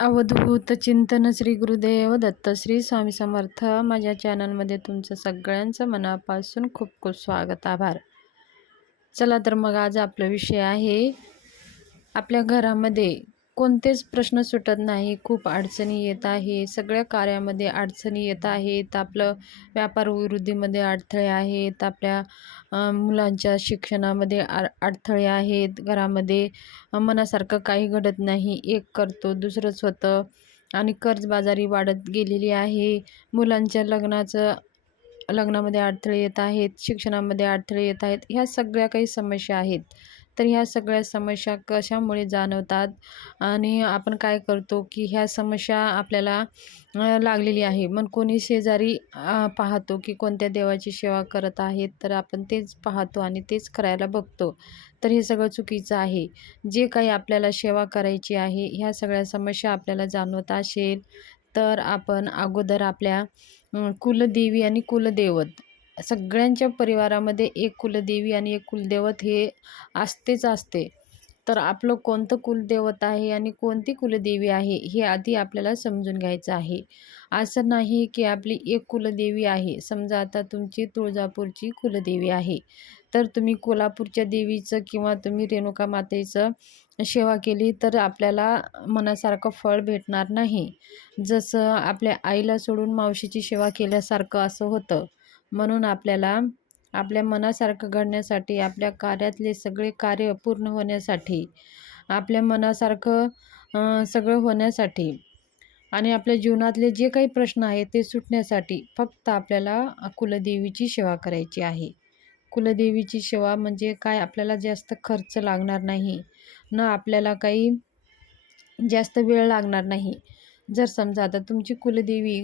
अवधूत चिंतन श्री गुरुदेव दत्त श्री स्वामी समर्थ. माझ्या चॅनलमध्ये तुमचं सगळ्यांचं मनापासून खूप खूप स्वागत आभार. चला तर मग आज आपला विषय आहे आपल्या घरामध्ये कोणतेच प्रश्न सुटत नाही. खूप अडचणी येत आहे. सगळ्या कार्यामध्ये अडचणी येत आहेत. आपलं व्यापार वृद्धीमध्ये अडथळे आहेत. आपल्या मुलांच्या शिक्षणामध्ये आ अडथळे आहेत. घरामध्ये मनासारखं काही घडत नाही. एक करतो दुसरंच होतं आणि कर्जबाजारी वाढत गेलेली आहे. मुलांच्या लग्नाचं लग्नामध्ये अडथळे येत आहेत. शिक्षणामध्ये अडथळे येत आहेत. ह्या सगळ्या काही समस्या आहेत. तर ह्या सगळ्या समस्या कशामुळे जाणवतात? आणि आपण काय करतो की ह्या समस्या आपल्याला लागलेली आहे. मग कोणी शेजारी पाहतो की कोणत्या देवाची सेवा करत आहेत तर आपण तेच पाहतो आणि तेच करायला बघतो. तर हे सगळं चुकीचं आहे. जे काही आपल्याला सेवा करायची आहे ह्या सगळ्या समस्या आपल्याला जाणवत असेल तर आपण अगोदर आपल्या कुलदेवी आणि कुलदैवत सगळ्यांच्या परिवारामध्ये एक कुलदेवी आणि एक कुलदैवत हे असतेच असते. तर आपलं कोणतं कुलदैवत आहे आणि कोणती कुलदेवी आहे हे आधी आपल्याला समजून घ्यायचं आहे. असं नाही की आपली एक कुलदेवी आहे. समजा आता तुमची तुळजापूरची कुलदेवी आहे. तर तुम्ही कोल्हापूरच्या देवीचं किंवा तुम्ही रेणुका मातेचं सेवा केली तर आपल्याला मनासारखं फळ भेटणार नाही. जसं आपल्या आईला सोडून मावशीची सेवा केल्यासारखं असं होतं. म्हणून आपल्याला आपल्या मनासारखं घडण्यासाठी आपल्या कार्यातले सगळे कार्य पूर्ण होण्यासाठी आपल्या मनासारखं सगळं होण्यासाठी आणि आपल्या जीवनातले जे काही प्रश्न आहेत ते सुटण्यासाठी फक्त आपल्याला कुलदेवीची सेवा करायची आहे. कुलदेवीची सेवा म्हणजे काय? आपल्याला जास्त खर्च लागणार नाही. न आपल्याला काही जास्त वेळ लागणार नाही. जर समजा आता तुमची कुलदेवी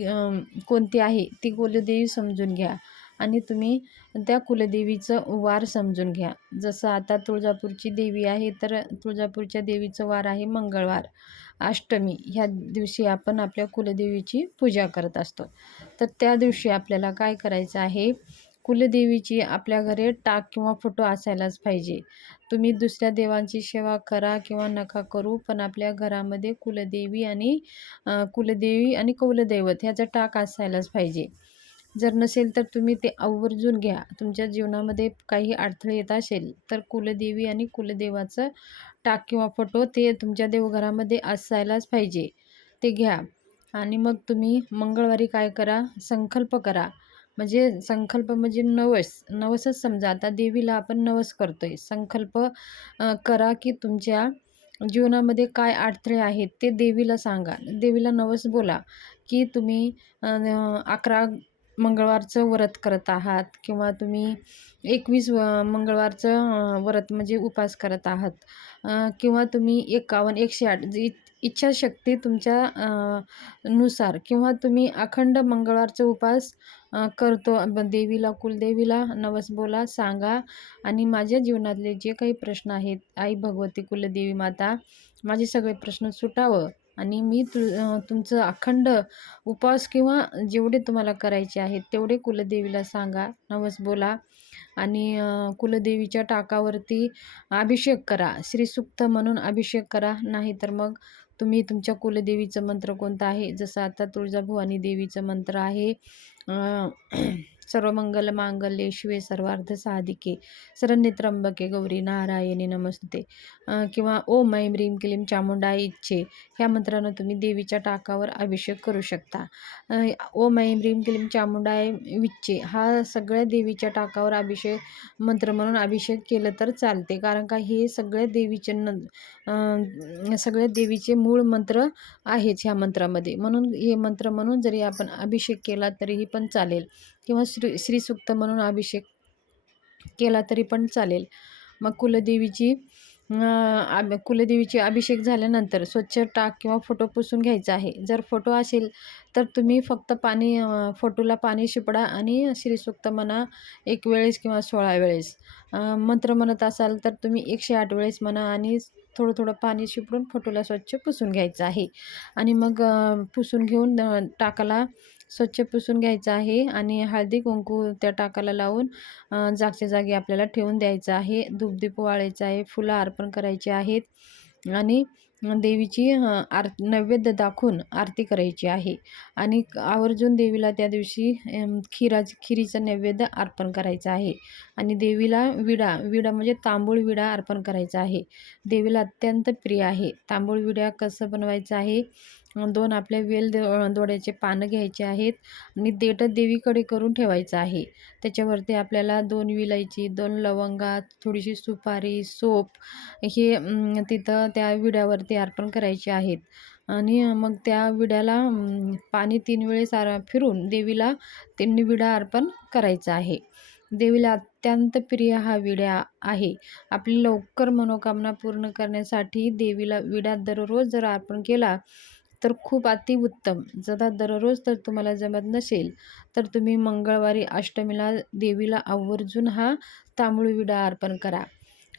कोणती आहे ती कुलदेवी समजून घ्या. आणि तुम्ही त्या कुलदेवीचं वार समजून घ्या. जसं आता तुळजापूरची देवी आहे तर तुळजापूरच्या देवीचं वार आहे मंगळवार अष्टमी. ह्या दिवशी आपण आपल्या कुलदेवीची पूजा करत असतो. तर त्या दिवशी आपल्याला काय करायचं आहे? कुलदेवीची आपल्या घरी टाक किंवा फोटो असायलाच पाहिजे. तुम्ही दुसऱ्या देवांची सेवा करा किंवा नका करू पण आपल्या घरामध्ये कुलदेवी आणि कुलदेवी आणि कुलदैवत ह्याचा टाक असायलाच पाहिजे. जर नसेल तर तुम्ही ते आवर्जून घ्या. तुमच्या जीवनामध्ये काही अडथळे येत असेल तर कुलदेवी आणि कुलदेवाचं टाक किंवा फोटो ते तुमच्या देवघरामध्ये असायलाच पाहिजे. ते घ्या. आणि मग तुम्ही मंगळवारी काय करा? संकल्प करा. म्हणजे संकल्प म्हणजे नवस. नवसच समजा. आता देवीला आपण नवस करतो आहे संकल्प करा की तुमच्या जीवनामध्ये काय अडथळे आहेत ते देवीला सांगा. देवीला नवस बोला की तुम्ही अकरा मंगळवारचं व्रत करत आहात किंवा तुम्ही एकवीस मंगळवारचं व्रत म्हणजे उपास करत आहात. किंवा तुम्ही एकावन्न एकशे आठ जी इच्छाशक्ती तुमच्या नुसार किंवा तुम्ही अखंड मंगळवारचा उपास करतो. देवीला कुलदेवीला नवस बोला सांगा आणि माझ्या जीवनातले जे काही प्रश्न आहेत आई भगवती कुलदेवी माता माझे सगळे प्रश्न सुटावं. आणि मी तु तुमचं अखंड उपवास किंवा जेवढे तुम्हाला करायचे आहेत तेवढे कुलदेवीला सांगा नवस बोला आणि कुलदेवीच्या टाकावरती अभिषेक करा. श्रीसुक्त म्हणून अभिषेक करा. नाही तर मग तुम्ही तुमच्या कुलदेवीचं मंत्र कोणतं आहे? जसं आता तुळजाभवानी देवीचं मंत्र आहे. सर्व मंगल मांगल्ये शिवे सर्वार्थ साधिके शरण्ये त्र्यंबके गौरी नारायणी नमस्ते किंवा ओम ऐं ह्रीम क्लीम चामुंडा इच्छे ह्या मंत्रानं तुम्ही देवीच्या टाकावर अभिषेक करू शकता. ओम ऐं ह्रीम क्लीम चामुंडाय विच्छे हा सगळ्या देवीच्या टाकावर अभिषेक मंत्र म्हणून अभिषेक केलं तर चालते. कारण का हे सगळ्या देवीचे न सगळ्या देवीचे मूळ मंत्र आहेच ह्या मंत्रामध्ये. म्हणून हे मंत्र म्हणून जरी आपण अभिषेक केला तरीही पण चालेल. किंवा श्री श्रीसुक्त म्हणून अभिषेक केला तरी पण चालेल. मग कुलदेवीची अब कुलदेवीची अभिषेक झाल्यानंतर स्वच्छ टाक किंवा फोटो पुसून घ्यायचा आहे. जर फोटो असेल तर तुम्ही फक्त पाणी फोटोला पाणी शिपडा आणि श्रीसुक्त म्हणा एक वेळेस किंवा सोळा वेळेस. मंत्र म्हणत असाल तर तुम्ही एकशे आठ वेळेस म्हणा आणि थोडं थोडं पाणी शिपडून फोटोला स्वच्छ पुसून घ्यायचं आहे. आणि मग पुसून घेऊन टाकाला स्वच्छ पुसून घ्यायचं आहे आणि हळदी कुंकू त्या टाकाला लावून जागच्या जागी आपल्याला ठेवून द्यायचं आहे. धूपदीप वाळायचं आहे फुलं अर्पण करायची आहेत आणि देवीची आर नैवेद्य दाखवून आरती करायची आहे. आणि आवर्जून देवीला त्या दिवशी खिरा खिरीचं नैवेद्य अर्पण करायचं आहे. आणि देवीला विडा विडा म्हणजे तांबूळ विडा अर्पण करायचा आहे. देवीला अत्यंत प्रिय आहे. तांबूळ विडा कसं बनवायचं आहे? दोन आपल्या वेल दोड्याचे पानं घ्यायचे आहेत आणि देठ देवीकडे करून ठेवायचं आहे. त्याच्यावरती आपल्याला दोन विलायची दोन लवंगा थोडीशी सुपारी सोप हे तिथं त्या विड्यावरती अर्पण करायचे आहेत. आणि मग त्या विड्याला पाणी तीन वेळेस आर फिरून देवीला त्यांनी विडा अर्पण करायचा आहे. देवीला अत्यंत प्रिय हा विड्या आहे. आपली लवकर मनोकामना पूर्ण करण्यासाठी देवीला विडा दररोज जर अर्पण केला तर खूप अतिउत्तम. जर दररोज तर तुम्हाला जमत नसेल तर तुम्ही मंगळवारी अष्टमीला देवीला आवर्जून हा तांबूळ विडा अर्पण करा.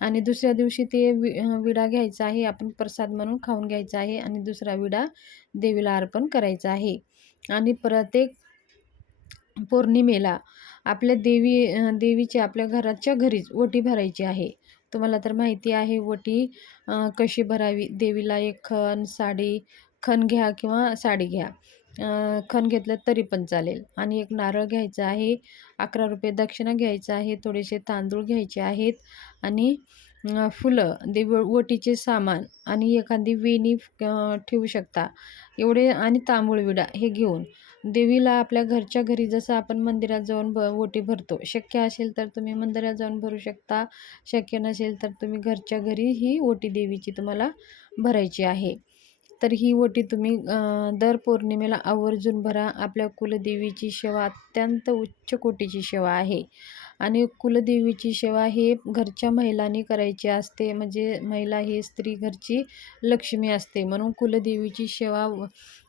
आणि दुसऱ्या दिवशी ते वि विडा घ्यायचा आहे आपण प्रसाद म्हणून खाऊन घ्यायचा आहे आणि दुसरा विडा देवीला अर्पण करायचा आहे. आणि प्रत्येक पौर्णिमेला आपल्या देवी देवीची आपल्या घराच्या घरीच ओटी भरायची आहे. तुम्हाला तर माहिती आहे ओटी कशी भरावी? देवीला एक खण साडी खण घ्या किंवा साडी घ्या. खण घेतलं तरी पण चालेल. आणि एक नारळ घ्यायचा आहे अकरा रुपये दक्षिणा घ्यायचं आहे थोडेसे तांदूळ घ्यायचे आहेत आणि फुलं देव ओटीचे सामान आणि एखादी वेणी ठेवू शकता. एवढे आणि तांबूळ विडा हे घेऊन. देवीला आपल्या घरच्या घरी जसं आपण मंदिरात जाऊन ब ओटी भरतो. शक्य असेल तर तुम्ही मंदिरात जाऊन भरू शकता. शक्य नसेल तर तुम्ही घरच्या घरी ही ओटी देवीची तुम्हाला भरायची आहे. तर ही ओटी तुम्ही दर पौर्णिमेला आवर्जून भरा. आपल्या कुलदेवीची सेवा अत्यंत उच्च कोटीची सेवा आहे. आणि कुलदेवीची सेवा हे घरच्या महिलांनी करायची असते. म्हणजे महिला ही स्त्री घरची लक्ष्मी असते. म्हणून कुलदेवीची सेवा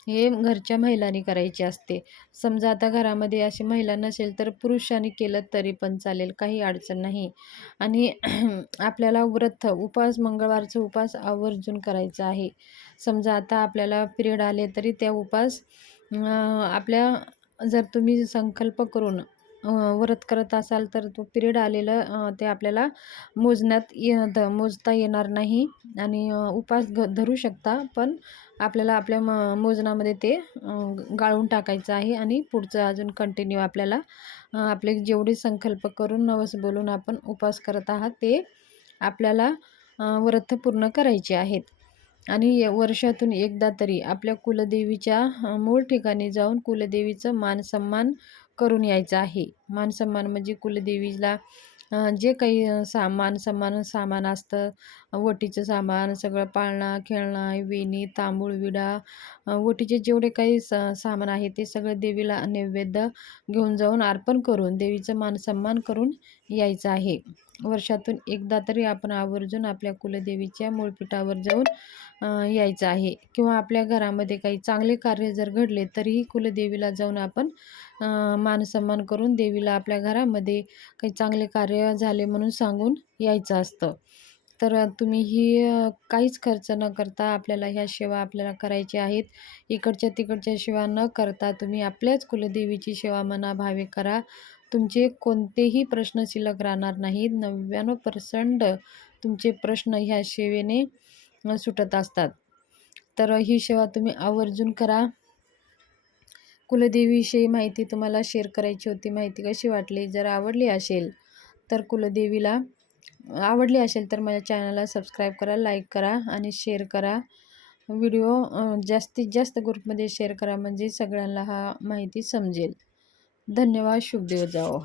हे घरच्या महिलांनी करायची असते. समजा आता घरामध्ये अशी महिला नसेल तर पुरुषांनी केलं तरी पण चालेल काही अडचण नाही. आणि आपल्याला व्रत उपास मंगळवारचा उपास आवर्जून करायचा आहे. समजा आता आपल्याला पिरियड आले तरी त्या उपास आपल्या जर तुम्ही संकल्प करून व्रत करत असाल तर तो पिरियड आलेलं ते आपल्याला मोजण्यात ये द मोजता येणार नाही आणि उपास ग धरू शकता. पण आपल्याला आपल्या म मोजनामध्ये ते गाळून टाकायचं आहे आणि पुढचं अजून कंटिन्यू आपल्याला आपले जेवढे संकल्प करून नवस बोलून आपण उपास करत आहात ते आपल्याला व्रत पूर्ण करायचे आहेत. आणि वर्षातून एकदा तरी आपल्या कुलदेवीच्या मूळ ठिकाणी जाऊन कुलदेवीचं मान सन्मान करून यायचं आहे. मानसन्मान म्हणजे कुलदेवीला जे काही सा मानसन्मान सामान असतं वटीचं सामान सगळं पाळणा खेळणा वेणी तांबूळ विडा वटीचे जेवढे काही स सामान आहे ते सगळं देवीला नैवेद्य घेऊन जाऊन अर्पण करून देवीचं मानसन्मान करून यायचं आहे. वर्षातून एकदा तरी आपण आवर्जून आपल्या कुलदेवीच्या मूळपीठावर जाऊन यायचं आहे. किंवा आपल्या घरामध्ये काही चांगले कार्य जर घडले तरीही कुलदेवीला जाऊन आपण मानसन्मान करून देवीला आपल्या घरामध्ये काही चांगले कार्य झाले म्हणून सांगून यायचं असतं. तर तुम्ही ही काहीच खर्च न करता आपल्याला ह्या सेवा आपल्याला करायच्या आहेत. इकडच्या तिकडच्या सेवा न करता तुम्ही आपल्याच कुलदेवीची सेवा मनाभावे करा. तुमचे कोणतेही प्रश्न शिल्लक राहणार नाहीत. नव्याण्णव पर्सेंट तुमचे प्रश्न ह्या सेवेने सुटत असतात. तर ही सेवा तुम्ही आवर्जून करा. कुलदेवीविषयी माहिती तुम्हाला शेअर करायची होती. माहिती कशी वाटली? जर आवडली असेल तर कुलदेवीला आवडली असेल तर माझ्या चॅनलला सबस्क्राईब करा लाईक करा आणि शेअर करा. व्हिडिओ जास्तीत जास्त ग्रुपमध्ये शेअर करा म्हणजे सगळ्यांना हा माहिती समजेल. धन्यवाद शुभ दिवस जाओ